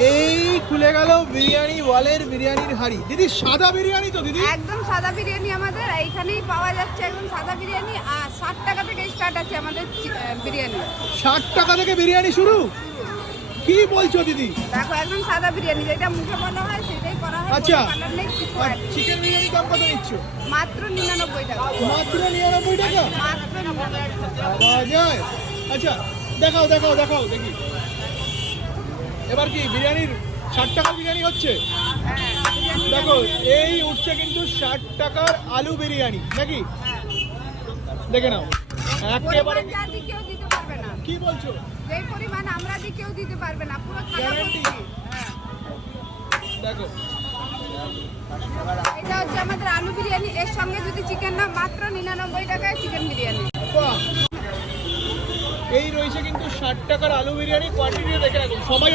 এই খুলে গেল বিরিয়ানি ওয়ালের বিরিয়ানির হাড়ি। দিদি সাদা বিরিয়ানি তো দিদি? একদম সাদা বিরিয়ানি আমাদের এইখানেই পাওয়া যাচ্ছে, একদম সাদা বিরিয়ানি। আর 60 টাকা থেকে স্টার্ট আছে আমাদের বিরিয়ানি। 60 টাকা থেকে বিরিয়ানি শুরু? কি বলছো দিদি? দেখো একদম সাদা বিরিয়ানি, যেটা মুখে বলা হয় সেটাই করা হয়। আচ্ছা, কালার নেই কিছু। আর চিকেন বিরিয়ানি দাম কত নিচ্ছ? মাত্র 99 টাকা। মাত্র 99 টাকা মাত্র 99 টাকা। পাওয়া যায়? আচ্ছা দেখাও দেখাও দেখাও দেখি। এবার কি বিরিয়ানির 60 টাকার বিরিয়ানি হচ্ছে? হ্যাঁ, বিরিয়ানি দেখো এই উঠছে কিন্তু 60 টাকার আলু বিরিয়ানি নাকি? দেখে নাও একেবারে। পরিমাণ যা দিই কেউ দিতে পারবে না। কি বলছো? যেই পরিমাণ আমরা দিই কেউ দিতে পারবে না, পুরো খারাপ Guarantee? হচ্ছে। হ্যাঁ, দেখো এটা হচ্ছে আমাদের আলু বিরিয়ানি। এর সঙ্গে যদি চিকেন না, মাত্র 99 টাকায় চিকেন বিরিয়ানি। বাহ! এই রয়েছে কিন্তু 60 টাকার আলু বিরিয়ানি। কোয়ান্টিটি দেখে রাখুন সবাই।